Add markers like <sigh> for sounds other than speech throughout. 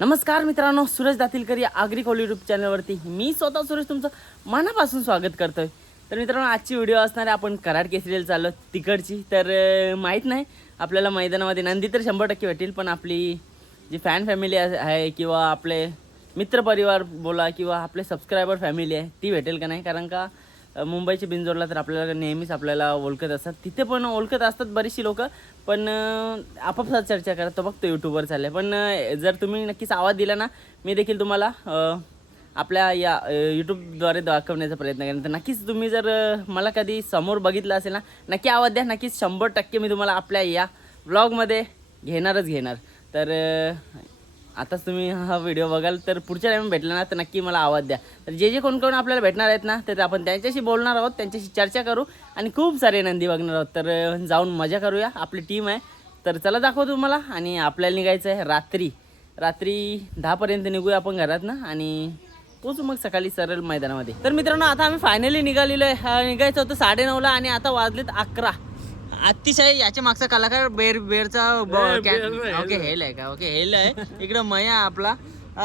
नमस्कार मित्रांनो सूरज दातीलकर या आगरी कॉल यूट्यूब चॅनलवरती मी स्वतः सूरज तुमचं मनापासून स्वागत करतोय. तर मित्रांनो आजची व्हिडिओ असणार आहे आपण कराड केसरीला चाललो तिकडची. तर माहीत नाही आपल्याला मैदानामध्ये नंदी तर शंभर टक्के भेटेल पण आपली जी फॅन फॅमिली आहे किंवा आपले मित्रपरिवार बोला किंवा आपले सबस्क्रायबर फॅमिली आहे ती भेटेल का नाही? कारण का मुंबईचे बिंजोरला तर आपल्याला नेहमीच आपल्याला ओळखत असतात. तिथे पण ओळखत असतात बरीचशी लोक पण आपापसात चर्चा करा तर बघतो यूट्यूबवर चालले पण जर तुम्ही नक्कीच आवाज दिला ना मी देखील तुम्हाला आपल्या या यूट्यूबद्वारे दाखवण्याचा प्रयत्न करेन. तर नक्कीच तुम्ही जर मला कधी समोर बघितलं असेल ना नक्की आवाज द्या. नक्कीच शंभर टक्के मी तुम्हाला आपल्या या ब्लॉगमध्ये घेणारच घेणार. तर आताच तुम्ही हा व्हिडिओ बघाल तर पुढच्या टाइम भेटला ना तर नक्की मला आवाज द्या. तर जे जे कोण कोण आपल्याला भेटणार आहेत ना तर आपण त्यांच्याशी बोलणार आहोत त्यांच्याशी चर्चा करू आणि खूप सारे नंदी बघणार आहोत. तर जाऊन मजा करूया. आपली टीम आहे. तर चला दाखव तुम्हाला आणि आपल्याला निघायचं आहे रात्री रात्री दहापर्यंत निघूया आपण घरात ना आणि पोचू मग सकाळी सरळ मैदानामध्ये. तर मित्रांनो आता आम्ही फायनली निघालेलो आहे. निघायचं होतं साडेनऊला आणि आता वाजलेत अकरा. अतिशय याच्या मागचा कलाकार बेर बेरचा ओके हेल आहे का? ओके हेल आहे. इकडं मया आपला.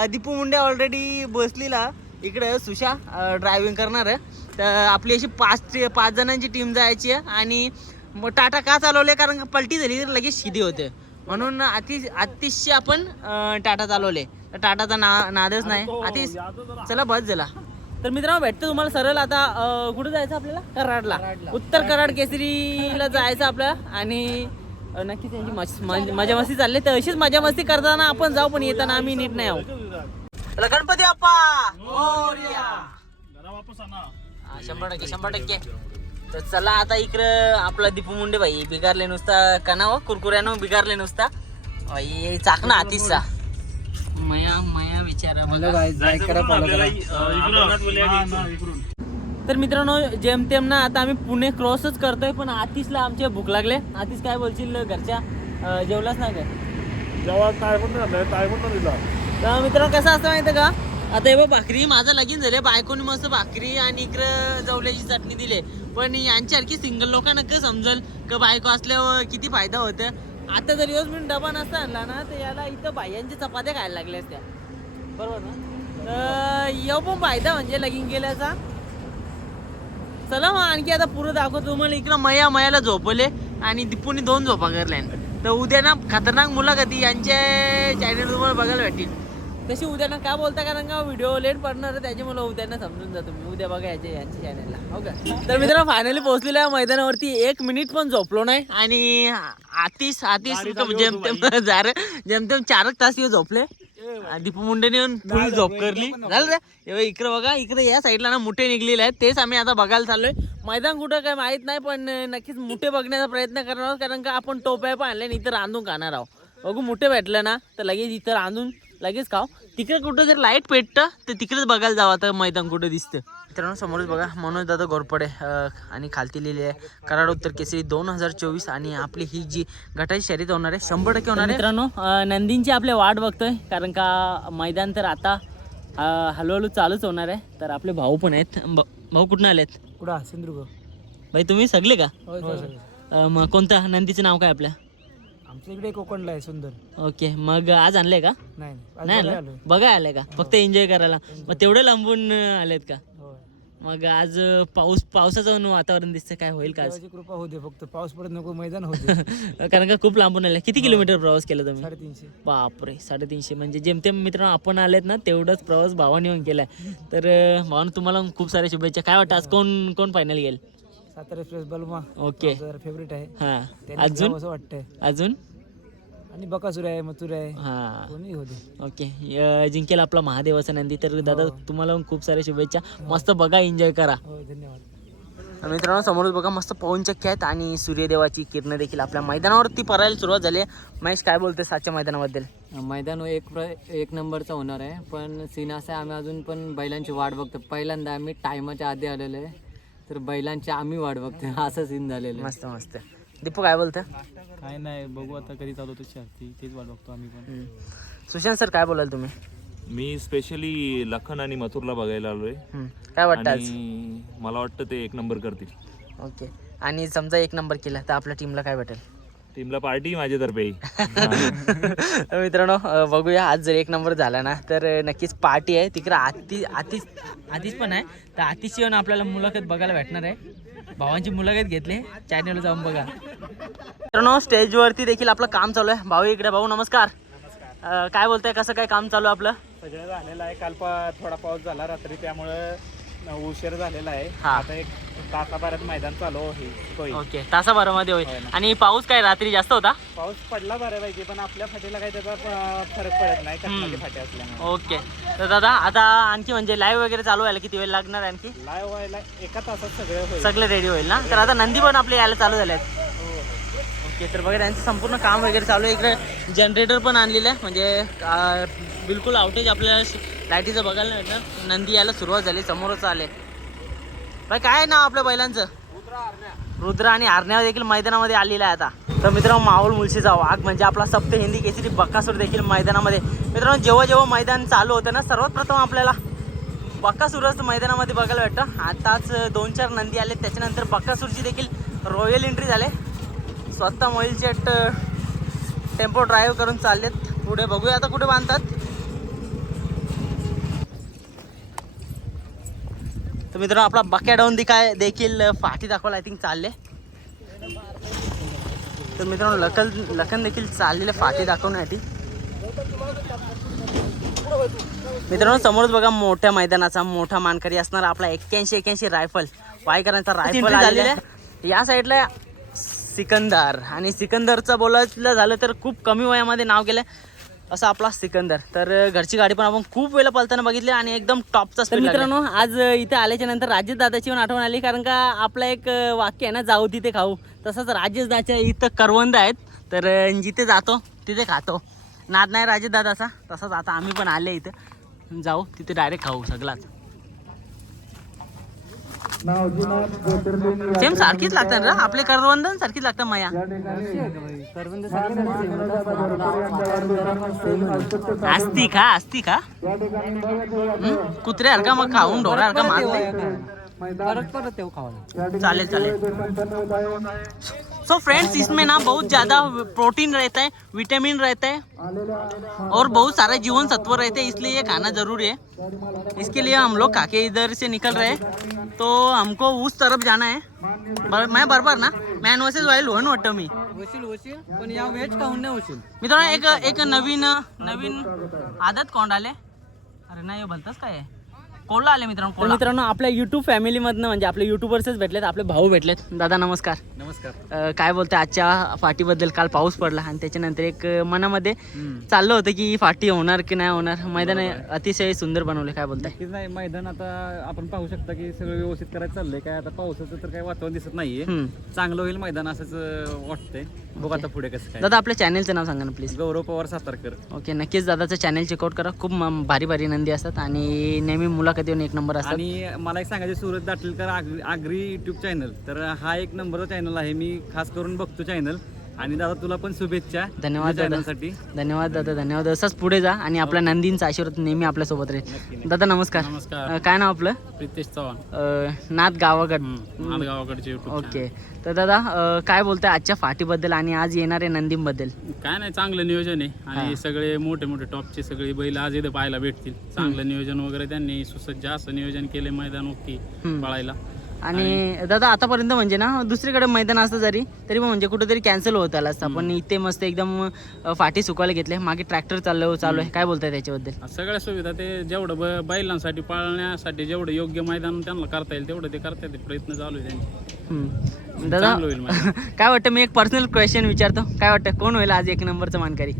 दीपू मुंडे ऑलरेडी बसलेला. इकडे सुशा ड्रायव्हिंग करणार आहे. तर आपली अशी पाच पाच जणांची टीम जायची आहे. आणि मग टाटा का चालवले कारण पलटी झाली तर लगेच शिदी होते. म्हणून अति अतिशय आपण टाटा चालवले तर टाटाचा ना नादच नाही. अतिश चला बस झाला तर मित्रांनो भेटतं तुम्हाला सरळ. आता कुठं जायचं आपल्याला? कराडला. उत्तर कराड केसरीला जायचं आपल्याला. आणि अं, नक्कीच त्यांची मज- मस्ती चालली. तर अशीच मजा मस्ती करताना आपण जाऊ पण येताना आम्ही नीट नाही आहोत. गणपती बाप्पा! मोरया. शंभर टक्के शंभर टक्के. तर चला आता इकडं आपला दीपू मुंडे भाई बिगारले नुसता कनाव कुरकुऱ्यानं बिगारले नुसता. भाई चाकणा हातीचा. मया मया विचारा. तर मित्रांनो जेमतेम ना आता आम्ही पुणे क्रॉसच करतोय पण आतिशला आमचे भूक लागले. आतिश काय बोलशील घरच्या? जेवलाच नाही काय? जेव्हा काय पण नाही झालं काय पण नाही दिला. तर मित्रांनो कसं असतं माहिती का? आता हे बघ भाकरी माझं लगीन झाले बायकोने मस्त भाकरी आणि इकडं जवल्याची चटणी दिली. पण यांच्यासारखी सिंगल लोकांना कसं समजल? का बायको असल्यावर किती फायदा होतं आता जर योज म्हणून डबा नसता आणला ना तर याला इथं बाह्यांची चपात्या खायला लागल्या असत्या. बरोबर ना? तर यो पण फायदा म्हणजे लगीन केल्याचा. चला मग आणखी आता पुरं दाखवतो तुम्हाला. इकडं मया मयाला झोपले आणि दीपूने दोन झोपा करल्या तर उद्या ना खतरनाक मुलाखती यांच्या चॅनल तुम्हाला बघायला भेटतील. तशी उद्या ना का बोलता? कारण का व्हिडिओ लेट पडणार आहे त्याच्यामुळे उद्या ना समजून जा तुम्ही. उद्या बघा याच्या यांच्या चॅनलला हो का? तर मित्रांनो फायनली पोहोचलेलो आहे. मैदानावरती एक मिनिट पण झोपलो नाही. आणि आतीस आतीस जेमतेम <laughs> जार जेमतेम चार एक तास येऊ झोपले. दीपू मुंडेने येऊन फुल झोप करली. झालं रे. इकडे बघा. इकडे या साईडला ना मुठे निघलेले आहेत. तेच आम्ही आता बघायला चाललोय. मैदान कुठं काय माहीत नाही पण नक्कीच मुठे बघण्याचा प्रयत्न करणार आहोत. कारण का आपण टोप्या आणि इथं रांधून खाणार आहोत. बघू मुठे भेटलं ना तर लगेच इथं रांधून लगेच खाऊ तिकडे कुठं जर लाइट पेटतं तर तिकडेच बघायला जावं आता मैदान कुठं दिसतं. मित्रांनो समोरच बघा मनोज दादा गोरपडे अं, आणि खालती लिहिले आहे कराड उत्तर केसरी दोन हजार चोवीस आणि आपली ही जी गटाची शर्यत होणार आहे शंभर टक्के होणार आहे. मित्रांनो नंदींची आपले वाट बघतोय कारण का मैदान तर आता हळूहळू चालूच होणार आहे तर आपले भाऊ पण आहेत. ब- भाऊ कुठून आलेत? कुठं? सिंधुदुर्ग भाई तुम्ही सगळे का? मग कोणतं? नंदीचं नाव काय आपल्या? आमच्या इकडे कोकणला आहे सुंदर. ओके मग आज आणलंय का? नाही आज नाही बघायला आलं आलंय. का? फक्त एन्जॉय करायला. मग तेवढे लांबून अं, आलेत का? होय. मग आज अं, पाऊस पावसाचं वातावरण दिसतं काय होईल का आज? देवाची कृपा होते फक्त पाऊस पडत नको मैदान होते <laughs> कारण का खूप लांबून आले. किती किलोमीटर प्रवास केला तुम्ही? साडेतीनशे. बापरे साडेतीनशे. म्हणजे जेमतेम मित्रांनो आपण आलेत ना तेवढाच प्रवास भावाने येऊन केलाय. तर अं, भावानं तुम्हाला खूप साऱ्या शुभेच्छा. काय वाटतं आज कोण कोण फायनल घेईल सातारा एक्सप्रेस बलमा. ओके. फेवरेट आहे. हा. त्यांनी अजून? असं वाटतंय. अजून? आणि बकासूर आहे मथुर आहे. हा. कोणी होते ओके. जिंकेल आपला महादेवाचा नंदी. तर दादा तुम्हाला पण खूप साऱ्या शुभेच्छा. मस्त बघा एन्जॉय करा. हो धन्यवाद. मित्रांनो समोरच बघा मस्त पवन चक्की आहेत आणि सूर्यदेवाची किरणं देखील आपल्या मैदानावरती परायला सुरुवात झाली आहे. महेश काय बोलते सातच्या मैदानाबद्दल? मैदान एक प्र एक नंबरचा होणार आहे. पण सीन असं आहे आम्ही अजून पण बैलांची वाट बघतो पहिल्यांदा आम्ही टायमाच्या आधी आलेलो आहे. तर बैलांची आम्ही वाट बघतो असं सीन झालेलं आहे. मस्त मस्त. दीपू काय बोलतं काय नाही बघू आता कधी चालू होतं शर्ती. तेच वाट बघतो आम्ही पण. सुशांत सर काय बोलाल तुम्ही? मी स्पेशली लखन आणि मथुरला बघायला आलोय. हम्म. काय वाटतं आज? आणि मला वाटतं ते एक नंबर करतील. ओके. आणि समजा एक नंबर केला तर आपल्या टीमला काय भेटेल? टीमला पार्टी माझ्यातर्फे. तर <laughs> मित्रांनो अं, बघूया आज जर एक नंबर झाला ना तर नक्कीच पार्टी आहे. तिकडे आती आतीच आतीच पण आहे. तर आतीशी येऊन आपल्याला मुलाखत बघायला भेटणार आहे. भावांची मुलाखत घेतली. चॅनलला जाऊन बघा. मित्रांनो स्टेजवरती देखील आपलं काम चालू आहे. भाऊ इकडे भाऊ नमस्कार. अं, काय बोलताय? कसं काय काम चालू आहे आपलं? सगळं झालेलं आहे. काल पा थोडा पाऊस झाला रात्री त्यामुळं उशीर झालेला आहे. हा. आता एक तासाभरात मैदान चालू आहे होईल. ओके तासाभरामध्ये होईल. ना. आणि पाऊस काय रात्री जास्त होता? पाऊस पडला बऱ्यापैकी पण आपल्या फाटीला काही त्याचा अं, फरक पडत नाही फाटी असल्यामुळे. ओके. तर दादा आता आणखी म्हणजे लाईव्ह वगैरे चालू व्हायला किती वेळ लागणार आणखी? लाय व्हायला एका तासात सगळं होईल. सगळे रेडी होईल ना? तर आता नंदी पण आपले यायला चालू झाले आहेत ओके तर बघा त्यांचं संपूर्ण काम वगैरे चालू आहे. इकडे जनरेटर पण आणलेलं आहे. म्हणजे बिलकुल आउटेज आपल्याला लायटीचं बघायला नाही नंदी यायला सुरुवात झाली समोरच आले. भाई काय आहे नाव आपल्या बैलांचं? रुद्र आणि आरण्या देखील मैदानामध्ये आलेला आहे आता. तर मित्रांनो माहोल मुलशीचा वाघ म्हणजे आपला सप्त हिंदी केसरी बक्कासूर देखील मैदानामध्ये. मित्रांनो जेव्हा जेव्हा मैदान चालू होतं ना सर्वात प्रथम आपल्याला बक्कासूरच मैदानामध्ये बघायला भेटतं. आताच दोन चार नंदी आले त्याच्यानंतर बक्कासूरची देखील रॉयल एंट्री झाले. स्वतः मोईलचे टेम्पो ड्राईव्ह करून चाललेत. पुढे बघूया आता कुठे बांधतात. तर मित्रांनो आपला बक्या डाऊन काय देखील फाटी दाखवायला आय थिंक चालले. तर मित्रांनो लखन लखन देखील चाललेले फाटी दाखवण्यासाठी. मित्रांनो समोरच बघा मोठ्या मैदानाचा मोठा मानकरी असणारा आपला एक्क्याऐंशी एक्क्याऐंशी रायफल वायकरांचा रायफल आलेला आहे. या साईडला सिकंदर. आणि सिकंदरचं बोलायचं झालं तर खूप कमी वयामध्ये नाव केलं असं आपला सिकंदर. तर घरची गाडी पण आपण खूप वेळा पळताना बघितली आणि एकदम टॉपचा तर मित्रांनो आज इथे आल्याच्यानंतर राजेश दादाची पण आठवण आली कारण का आपलं एक वाक्य आहे ना जाऊ तिथे खाऊ. तसंच राजेश दादाच्या इथं करवंद आहेत. तर जिथे जातो तिथे खातो. नाद नाही राजेश दादाचा तसंच आता आम्ही पण आले इथं. जाऊ तिथे डायरेक्ट खाऊ सगळाच. सेम सारखीच लागतात ना? आपले करवंदन सारखीच लागतात माया. असती का? असती का? हं? कुत्र्यासारखा मग खाऊन ढोरासारखा मारले. चालेल चालेल. सो फ्रेंड्स इसमें ना बहुत ज़्यादा प्रोटीन रहता है विटामिन रहता है और बहुत सारे जीवन सत्व रहते हैं इसलिए ये खाना जरूरी है। इसके लिए हम लोग खाके इधर से निकल रहे हैं। तो हमको उस तरफ जाना है। बर, मैं बरोबर ना? मॅन वर्सेस वाईल्ड होईन वाटतं मी। होशील होशील पण या वेज काहून नाही होशील मित्रांनो एक एक नवीन नवीन आदत कोण आले अरे नाही भलतंच काय आहे? कोणला आले मित्रांनो कोण मित्रांनो आपल्या युट्यूब फॅमिलीमधनं म्हणजे आपले युट्यूबर्सच भेटलेत आपले भाऊ भेटलेत. दादा नमस्कार. नमस्कार. अं, काय बोलते आजच्या फाटीबद्दल काल पाऊस पडला आणि त्याच्यानंतर एक अं, मनामध्ये चाललं होतं की ही फाटी होणार की नाही होणार? मैदान अतिशय सुंदर बनवले काय बोलताय? नक्कीच नाही मैदान आता आपण पाहू शकता की सगळं व्यवस्थित करायचं चाललंय. काय आता पावसाचं तर काही वातावरण दिसत नाहीये. हम्म. चांगलं होईल मैदान असंच अं, वाटतंय. बघू आता पुढे कसं काय. दादा आपल्या चॅनलचं नाव सांगा ना प्लीज गौरव पवार सातारकर. ओके नक्कीच दादाचं चॅनल चेकआउट करा. खूप म- भारी भारी नंदी असतात आणि नेहमी मुलाखत येऊन एक नंबर असतात. आणि मला एक सांगायचं सूरज दाटलकर आग आगरी युट्यूब चॅनल तर हा एक नंबरचा चॅनल आहे. मी खास करून बघतो चॅनल आणि दादा तुला पण शुभेच्छा धन्यवाद दादा. चॅनलसाठी धन्यवाद दादा धन्यवाद असंच पुढे जा आणि आपल्या नंदींचा आशीर्वाद नेहमी आपल्यासोबत राहील दादा नमस्कार. नमस्कार. काय नाव आपलं? प्रितेश चव्हाण. नाथ गावागड. मालगावाकडचे युट्यूब ओके. तर दादा काय बोलताय आजच्या फाटीबद्दल आणि आज येणाऱ्या नंदींबद्दल? काय नाही चांगलं नियोजन आहे. आणि सगळे मोठे मोठे टॉपचे सगळे बैल आज इथं पाहायला भेटतील. चांगलं नियोजन वगैरे त्यांनी सुसज्ज असं नियोजन केले मैदान हम्म. पळायला. आणि दादा आतापर्यंत म्हणजे ना दुसरीकडे मैदान असतं जरी तरी पण म्हणजे कुठेतरी कॅन्सल होत आलं असतं. पण इथे मस्त एकदम फाटी सुकायला घेतले. मागे ट्रॅक्टर चाललं चालू आहे. काय बोलताय त्याच्याबद्दल? सगळ्या सुविधा ते जेवढं बैलांसाठी पाळण्यासाठी जेवढं योग्य मैदान त्यांना करता येईल तेवढं ते करता येते प्रयत्न चालू आहे त्यांचे. दादा. <laughs> काय वाटतं मी एक पर्सनल क्वेश्चन विचारतो. काय वाटतं कोण होईल आज एक नंबरचा मानकरी?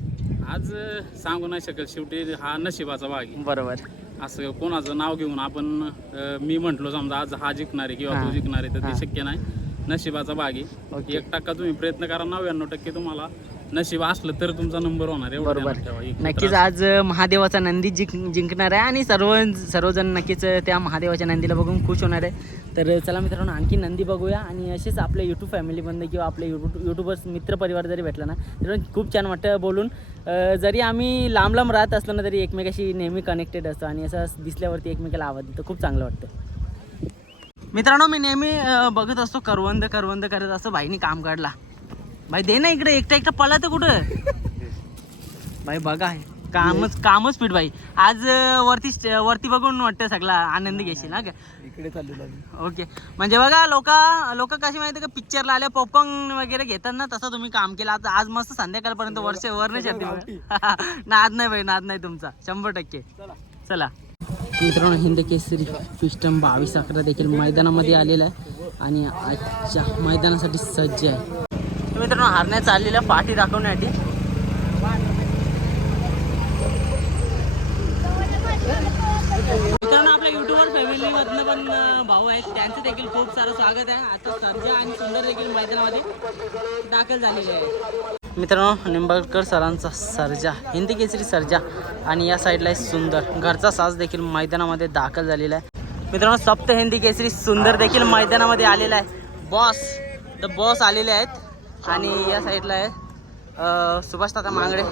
आज सांगू नाही शकत शेवटी हा नशिबाचा भाग आहे बरोबर असं कोणाचं नाव घेऊन आपण मी म्हंटलो समजा आज हा जिंकणार आहे किंवा. तो जिंकणार आहे तर. ते शक्य नाही नशिबाचा भाग. आहे एक टक्का तुम्ही प्रयत्न करा नव्याण्णव टक्के तुम्हाला नशीब असलं तर तुमचा नंबर होणार एवढं बरोबर. ध्यानात ठेवा. एक नक्कीच आज महादेवाचा नंदी जिंक जिंकणार आहे आणि सर्व सर्वजण नक्कीच त्या महादेवाच्या नंदीला बघून खुश होणार आहे. तर चला मित्रांनो आणखी नंदी बघूया आणि असेच आपल्या यूट्यूब फॅमिलीमधनं किंवा आपले युट्यूब युट्यूबर्स मित्रपरिवार जरी भेटला ना तर खूप छान वाटतं बोलून. अं, जरी आम्ही लांब लांब राहत असलो ना तरी एकमेकाशी नेहमी कनेक्टेड असतो आणि असं दिसल्यावरती एकमेकाला आवाज देतो. खूप चांगलं वाटतं. मित्रांनो मी नेहमी अं, बघत असतो करवंद करवंद करत असतो. भाईनी काम काढला. भाई दे ना इकडे. एकटा एकटा पळात कुठं? भाई बघा. कामच कामच पीठ भाई आज वरती वरती बघून वाटतं सगळा आनंद घेशील ना का? इकडे चाललेलो आम्ही. ओके. म्हणजे बघा लोक लोक कशी माहिती का पिक्चरला आले पॉपकॉर्न वगैरे घेतात ना तसं तुम्ही काम केलं. आज आज मस्त संध्याकाळपर्यंत वर्ष वर्ण शर्ती नाद नाही भाई नाद नाही तुमचा. शंभर टक्के. चला. मित्रांनो हिंद केसरी पिस्टम बावीस अकरा देखील मैदानामध्ये आलेला आहे. आणि आजच्या मैदानासाठी सज्ज आहे. तर मित्रांनो हरण्या चाललेल्या पाठी दाखवण्यासाठी. मित्रांनो आपल्या युट्यूबर फॅमिलीमधनं पण भाऊ आहेत. त्यांचं देखील खूप सारं स्वागत आहे. आता सर्जा आणि सुंदर देखील मैदानामध्ये दाखल झालेले आहे मित्रांनो निंबाळकर सरांचा सर्जा हिंदी केसरी सर्जा आणि या साईडला आहे सुंदर. घरचा साज देखील मैदानामध्ये दाखल झालेला आहे. मित्रांनो सप्त हिंदी केसरी सुंदर देखील मैदानामध्ये आलेला आहे. बॉस द बॉस आलेले आहेत. आणि या साईडला आहे सुभाष दादा मांगडे.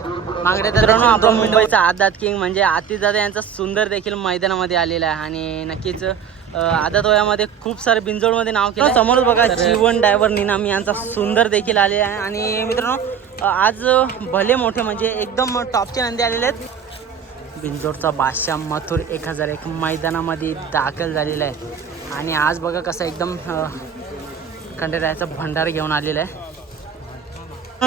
मांगडे मित्रांनो आपण मुंबईचा आदात किंग म्हणजे आतिशदादा यांचा सुंदर देखील मैदानामध्ये आलेला आहे आणि नक्कीच आदात वयामध्ये खूप सारे बिंजोडमध्ये नाव केलं समोरच बघा जीवन डायव्हर निनामी यांचा सुंदर देखील आलेला आहे. आणि मित्रांनो आज भले मोठे म्हणजे एकदम टॉपचे नंदी आलेले आहेत. बिंजोडचा बादशाह मथुर एक हजार एक मैदानामध्ये दाखल झालेला आहे. आणि आज बघा कसं एकदम खंडेरायाचा भंडार घेऊन आलेला आहे.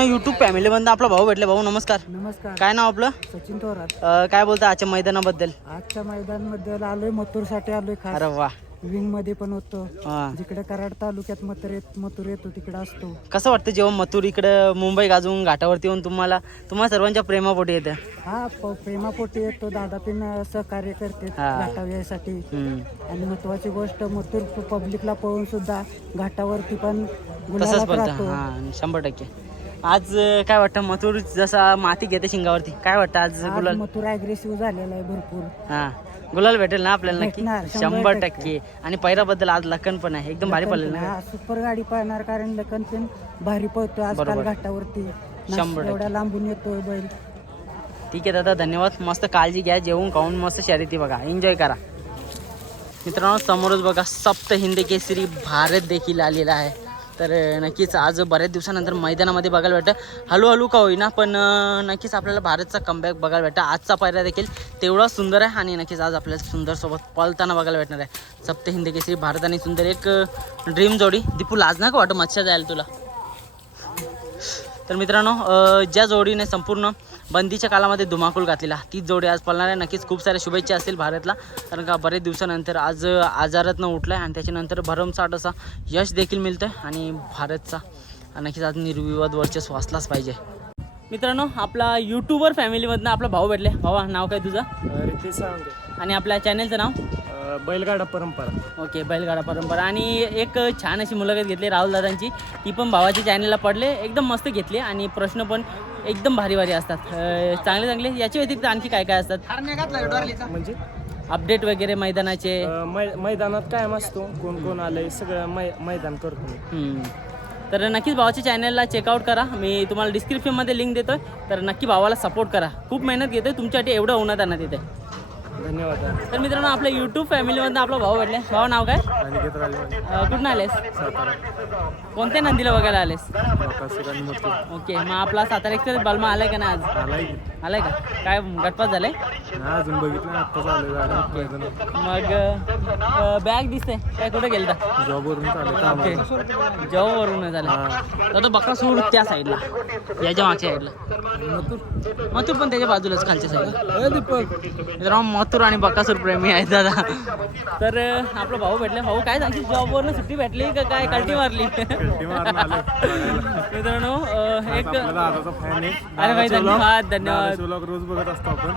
युट्यूब फॅमिलीमधनं आपला भाऊ भेटले. भाऊ नमस्कार. नमस्कार. काय नाव आपलं? सचिन थोरात. अ, काय बोलता आजच्या मैदानाबद्दल? आजच्या मैदानमध्ये आलोय मथुरसाठी आलोय खास. अरे वा. विंगमध्ये पण होतो. हा. जिकडे कराड तालुक्यात मथुर येत मथुर येतो तिकडे असतो. कसं वाटतं जेव्हा मथुर इकडं मुंबई गाजवून घाटावरती येऊन तुम्हाला तुम्हाला सर्वांच्या प्रेमापोटी येतं? हा प- प्रेमापोटी येतो. दादा पण सहकार्य करते हा. घाटावर यासाठी हम्म. आणि महत्वाची गोष्ट मथुर पब्लिकला पळून सुद्धा घाटावरती पण तसंच गुलाबात बोलतं राहतो. हां शंभर टक्के. आज काय वाटतं मथुर जसा माती घेते शिंगावरती काय वाटतं आज गुलाल? मथुर अग्रेसिव्ह झालेला आहे भरपूर. हा. गुलाल भेटेल ना आपल्याला नक्की? भेटणार, शंभर शंभर टक्के. आणि पैराबद्दल आज लखन पण आहे एकदम भारी पडलेलं ना? हा सुपर गाडी पळणार कारण लखन पण भारी पळतो आजकाल बरोबर. घाटावरती शंभर टक्के. एवढ्या लांबून येतोय बैल. ठीक आहे दादा धन्यवाद. मस्त काळजी घ्या जेवून खाऊन मस्त शर्यती बघा. एन्जॉय करा. मित्रांनो समोरच बघा सप्त हिंद केसरी भारत देखील आलेला आहे. तर नक्कीच आज बऱ्याच दिवसानंतर मैदानामध्ये बघायला भेटतं. हळूहळू का होईना पण नक्कीच आपल्याला भारतचा कमबॅक बघायला भेटतं. आजचा पायरा देखील तेवढा सुंदर आहे आणि नक्कीच आज आपल्याला सुंदरसोबत पळताना बघायला भेटणार आहे. सप्त हिंद केसरी भारत आणि सुंदर एक ड्रीम जोडी. दीपू लाज ना का वाटतं मच्छा जायला तुला. तर मित्रांनो ज्या जोडीने संपूर्ण बंदीच्या कालामध्ये धुमाकूळ घातलेला. तीच जोडी आज पळणार आहे. नक्कीच खूप साऱ्या शुभेच्छा असतील भारतला. कारण का बरेच दिवसानंतर आज आजारातनं उठला आहे आणि त्याच्यानंतर भरमसाठ असा यश देखील मिळतं आहे आणि भारतचा नक्कीच आज निर्विवाद वर्चस्व असलाच पाहिजे. मित्रांनो आपला यूट्यूबर फॅमिलीमधनं आपला भाऊ भेटले भावा नाव काय तुझं? रितेश सावंगे आणि आपल्या चॅनलचं नाव? बैलगाडा परंपरा. ओके बैलगाडा परंपरा. आणि एक छान अशी मुलाखत घेतली राहुल दादांची ती पण भावाच्या चॅनलला पडले. एकदम मस्त घेतली आणि प्रश्न पण एकदम भारी भारी असतात. चांगले चांगले. याच्या व्यतिरिक्त आणखी काय काय असतात? म्हणजे? अपडेट वगैरे मैदानाचे. मैदानात कायम असतो. कोण कोण आलंय सगळं मै मैदान करतो. तर नक्कीच भावाच्या चॅनलला चेकआउट करा. मी तुम्हाला डिस्क्रिप्शनमध्ये लिंक देतोय. तर नक्की भावाला सपोर्ट करा. खूप मेहनत घेतोय. तुमच्यासाठी एवढं होणार आणत येते धन्यवाद तर मित्रांनो आपल्या यूट्यूब फॅमिलीमधनं आपला भाऊ भेटले. भाऊ नाव काय? अं, कुठून आलेस? कोणत्या नंदीला बघायला आलेस? ओके मग आपला सातारा एक्सप्रेस बलमा आलाय का ना आज? आलाय का. काय गटपात झालाय? अजून बघितलं आत्ताच मग बॅग दिसते काय कुठे गेलता? जॉबवरून ओके. जॉबवरून झाला. तर तो बकरा सोड त्या साईडला. याच्या मागच्या साईडला. मथुर. पण त्याच्या बाजूलाच खालच्या साईडला. दीपक. मित्रांनो मथुर आणि बकासूर प्रेमी आहेत दादा. तर आपला भाऊ भेटले. भाऊ काय सांगशील? जॉबवरनं सुट्टी भेटली का काय? कल्टी मारली. मित्रांनो एक दादाचा फॅन आहे. अरे भाई धन्यवाद धन्यवाद. व्लॉग रोज बघत असतो आपण.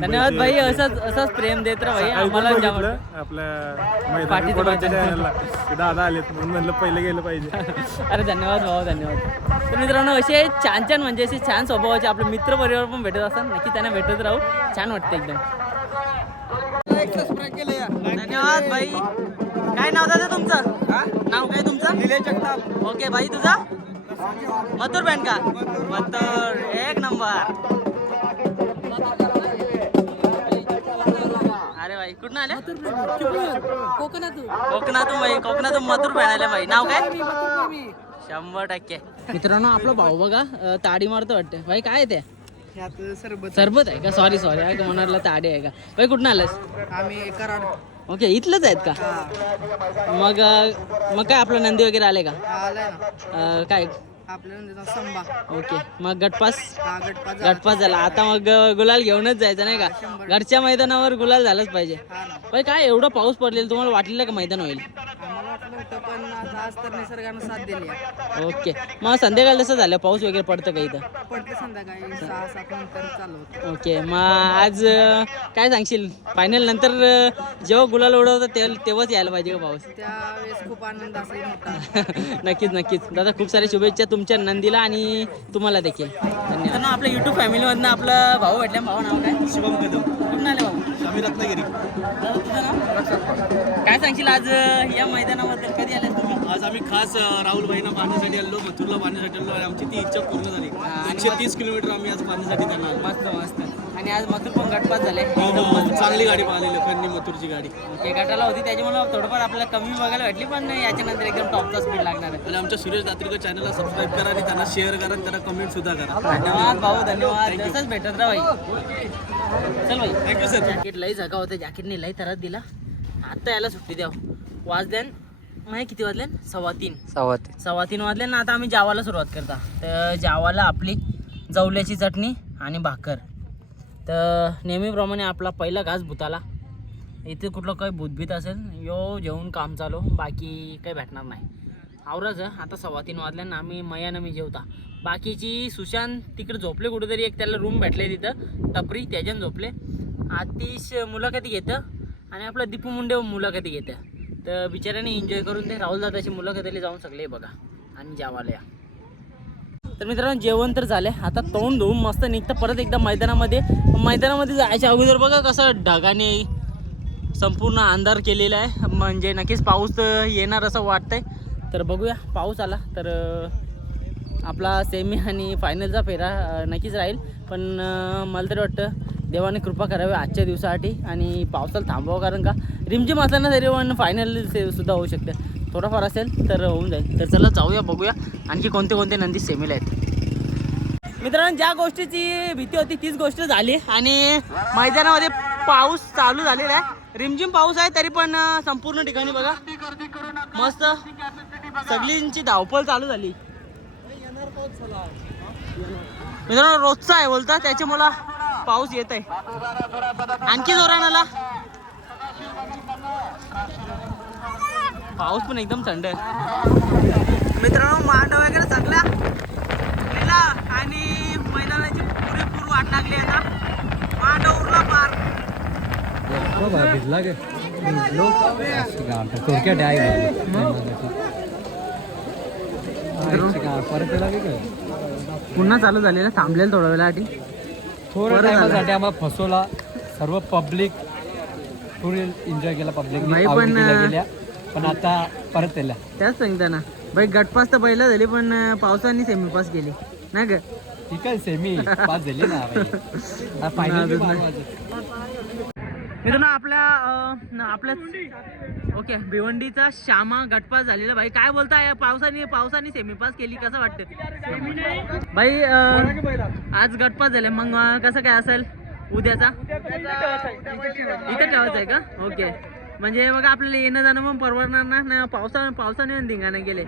धन्यवाद भाई असंच असंच प्रेम देत राहा भाई. आम्हाला आपल्या दादा आलेत म्हणून म्हणलं पहिलं गेलं पाहिजे. <laughs> अरे धन्यवाद भाऊ धन्यवाद. तर मित्रांनो असे छान छान म्हणजे असे छान स्वभावाचे आपले मित्र परिवार पण भेटत असतात. नक्की त्यांना भेटत राहू. छान वाटतं एकदम. धन्यवाद भाई. काय नाव दादा तुमचं? नाव काय तुमचं? निलेश जगताप. ओके भाई तुझा? मथुर बँड का? मथुर एक नंबर. अरे भाई कुठून आले कोकणातून कोकणातून भाई कोकणातून मथुर बँड आले भाई. नाव काय? शंभर टक्के. मित्रांनो आपला भाऊ बघा ताडी मारतो वाटतं. भाई काय आहे सरबत. आहे का? सॉरी सॉरी आहे का म्हणाला ताडी आहे का? भाई कुठून आलास? आम्ही कराड. ओके इथलंच आहेत का? मग मग काय आपलं नंदी वगैरे आले का? आलाय अं, काय? आपल्या संबा ओके. मग गटपास? हा गटपात गटपास झाला. आता मग गुलाल घेऊनच जायचं नाही का? घरच्या मैदानावर गुलाल झालंच पाहिजे. भाई काय एवढा पाऊस पडलेला? तुम्हाला वाटलेलं का मैदान होईल? वाटलं होतं पण आज आज तर निसर्गानं साथ दिली आहे. ओके. मग संध्याकाळ कसं झालं पाऊस वगैरे पडतं का इथं? पडते संध्याकाळी सहा सात नंतर चालू होतं. ओके. मग आज अं, काय सांगशील? फायनल नंतर अं, जेव्हा गुलाल उडवतं तेव्हा तेव्हाच यायला पाहिजे का पाऊस? <laughs> त्यावेळेस खूप आनंद असेल मोठा नक्कीच नक्कीच. दादा खूप साऱ्या शुभेच्छा तुमच्या नंदीला आणि तुम्हाला देखील. धन्यवाद. आपल्या युट्यूब फॅमिलीमधनं आपला भाऊ भेटला भाऊ नाव काय? शुभम कदम. कुठून आले भाऊ? आम्ही रत्नागिरी. दादा तुझं नाव काय सांगशील आज या मैदानाबद्दल? कधी आले तुम्ही? आज आम्ही खास राहुल भाईंना पाहण्यासाठी आलो मथुरला पाहण्यासाठी आलो आणि आमची ती इच्छा पूर्ण झाली. एकशे तीस किलोमीटर आम्ही आज पाहण्यासाठी त्यांना मस्त मस्त. आणि आज मथुर पण गटपास झाले. हो, हो, चांगली गाडी पाहिली लोकांनी मथुरची गाडी. ओके गटाला होती त्याच्यामुळे थोडंफार आपल्याला कमी बघायला भेटली पण याच्यानंतर एकदम टॉपचा स्पीड लागणार आहे. आणि आमच्या सुरेश दात्रीकर चॅनलला सबस्क्राईब करा आणि त्यांना शेअर करा आणि त्यांना कमेंट सुद्धा करा. धन्यवाद भाऊ धन्यवाद. तसंच भेटत राहा भाई. चल भाई. थँक्यू सर जॅकेट लई जागा होतं जॅकेटने लई तरच दिला. आता याला सुट्टी द्याव वाजल्यान नाही किती वाजल्यान? सव्वा तीन. सव्वा ते सव्वा तीन वाजल्यान आता आम्ही जावाला सुरुवात करता. तर जावाला आपली जवल्याची चटणी आणि भाकर. तर नेहमीप्रमाणे आपला पहिला घास भूताला. इथे कुठलं काही भूतभीत असेल यो जेवून काम चालू बाकी काही भेटणार नाही. आवराच आता सव्वा तीन वाजल्यानं आम्ही मयानं मी जेवता. बाकीची सुशांत तिकडे झोपले कुठेतरी एक त्याला रूम भेटले तिथं टपरी त्याच्यानं झोपले. आतिश मुलाखती घेतं आणि आपलं दीपू मुंडे मुलाखती घेतं. तर बिचाऱ्याने एन्जॉय करून ते राहुल दादाची मुलाखतीला जाऊन सगळे बघा. आणि जावाला या. तर मित्रांनो जेवण तर झाले आता तोंड धुवून मस्त निघतं. परत एकदा मैदानामध्ये मैदानामध्ये जायच्या अगोदर बघा कसं ढगाने संपूर्ण अंधार केलेला आहे. म्हणजे नक्कीच पाऊस येणार असं वाटतंय. तर बघूया पाऊस आला तर आपला सेमी आणि फायनलचा फेरा नक्कीच राहील. पण मला तरी वाटतं देवाने कृपा करावी आजच्या दिवसासाठी आणि पावसाला थांबावं. कारण का रिमझिम असलं तरी पण फायनल सुद्धा होऊ शकते. थोडंफार असेल तर होऊन जाईल. तर चला जाऊया बघूया. आणखी कोणते कोणते नंदी सेमीला आहेत. मित्रांनो ज्या गोष्टीची भीती होती तीच गोष्ट झाली. आणि मैदानामध्ये पाऊस चालू झालेला आहे. रिमझिम पाऊस आहे तरी पण संपूर्ण ठिकाणी बघा. मस्त. सगळींची धावपळ चालू झाली. मित्रांनो रोजचा आहे बोलता. त्याच्यामुळं पाऊस येत आहे आणखी जोरानाला पाऊस पण एकदम थंड आहे. मित्रांनो मांड वगैरे सगळ्या गेला आणि मैदानाची पुरेपूर वाट लागली आता. मांड उरला पार. भिजला गे. पुन्हा चालू झालेलं थांबलेलं थोड्या वेळासाठी. थोड्या. टायमासाठी आम्हाला फसवला. सर्व पब्लिक फुल एन्जॉय केला पब्लिक नाही पण, पण आता परत केल्या त्याच सांगता ना बाई गटपास तर पहिला झाली पण पावसाने सेमी पास केली नाही ग ठीक आहे सेमी पास झाली ना फायनल मित्रांनो आपल्या अं, आपल्या ओके भिवंडीचा श्यामा गटपास झालेला. भाई काय बोलताय? पावसाने पावसाने सेमी पास केली कसं वाटतं? भाई अं, आज गटपास झाले. मग अं, कसं काय असेल? उद्याचा? इथे ठेवायचं आहे का ओके. म्हणजे मग आपल्याला येणं जाणं पण परवडणार ना ना पावसा पावसाने पण धिंगाणे गेले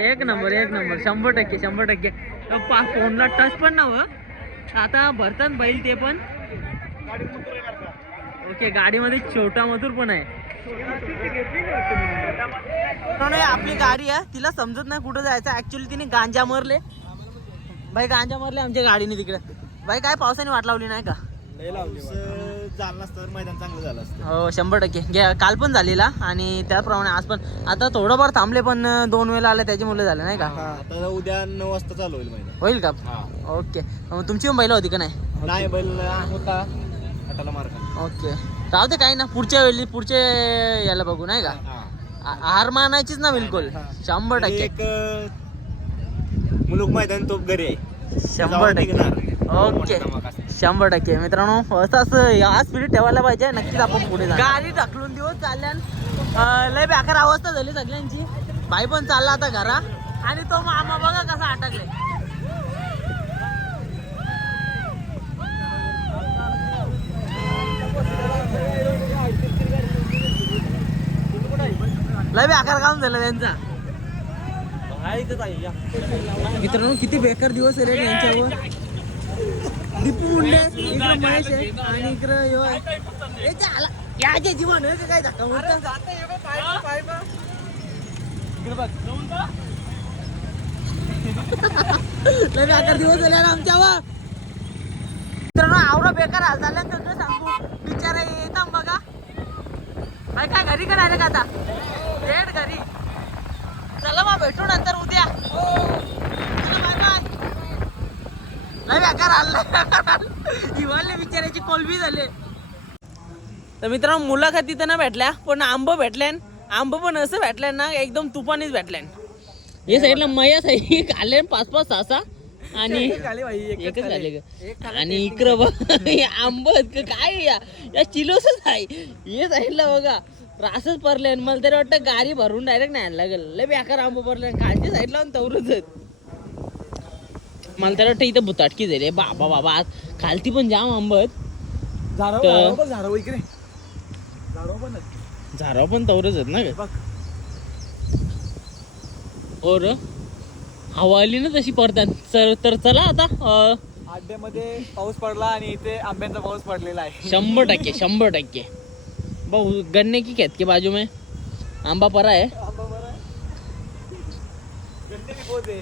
एक नंबर एक नंबर. शंभर टक्के शंभर टक्के. फोनला टच पण नव्ह आता भरतात बैल ते पण. ओके गाडीमध्ये छोटा मथुर पण आहे. नाही, आपली गाडी आहे. तिला समजत नाही कुठं जायचं. ऍक्च्युली तिने गांजा मारले. भाई गांजा मारले आमच्या गाडीने तिकडे. भाई काय पावसाने वाट लावली नाही का? झालं नसतं मैदान चांगलं झालं असतं. हो शंभर टक्के. गे- काल पण झालेला आणि त्याप्रमाणे आज पण. आता थोडंफार थांबले पण दोन वेळेला आले त्याच्यामुळे झालं नाही का? आता उद्या नऊ वाजता चालू होईल मैदान. होईल का? ओके. मग तुमची पण बैल होती का नाही? नाही बैल होता. हाताला ओके. राहू दे काही ना पुढच्या वेळी पुढच्या याला बघू नाही का? आ- हार मानायचीच ना बिलकुल. शंभर टक्के. एक मुलुक मैदान तोप घरी आहे. शंभर टक्के. ओके. शंभर टक्के. मित्रांनो असं असं या स्पिरिट ठेवायला पाहिजे. नक्कीच आपण पुढे गाडी ढकलून देऊ चालल्यान लय बेकार अवस्था झाली सगळ्यांची. भाई पण चालला आता घरा. आणि तो मामा बघा कसा अटकले लय बेकार काम झालं त्यांचा. मित्रांनो किती बेकार दिवस आले यांच्यावर. दीपू मुंडे इकडं महेश आहे आणि इकडं जीवन? काय धक्का. लय बेकार दिवस आले ना आमच्यावर. मित्रांनो आवडा बेकार हाल झाल्यानंतर सांगू? बिचारा येतात बघा. काय काय घरी का राहिलं का आता? थेट घरी. चला मग भेटू नंतर उद्या. हल्ला हिवाळले बिचाराची कोलबी झाले. तर मित्रांनो मुलाखती तर ना भेटल्या पण आंब भेटल्यान. आंब पण असं भेटल्यान ना एकदम तुपानीच भेटल्यान. हे साईडला मया साईड आले पाच पाच सहा सहा. आणि एकच झाले का आणि इकडं बघ हे आंब काय या? चिलोसच आहे. हे साईडला बघा. रासच पडले आणि मला तरी वाटतं गाडी भरून डायरेक्ट नाही आणला गेलं लय बेकार आंब पडले खालच्या साईडला तवरच आहेत. मला तर वाटतं इथं भुताटकी झाली बाबा बाबा आज खालती पण जाम आंब आहेत. तर- झाडावर पण तवरच आहेत ना और हवा आली ना तशी पडतात. तर तर चला आता अं, अड्ड्यामध्ये पाऊस पडला आणि इथे आंब्यांचा पाऊस पडलेला आहे. बहुत गन्ने की खेत के बाजू में? आंबा परा है। आंबा है। गन्ने है।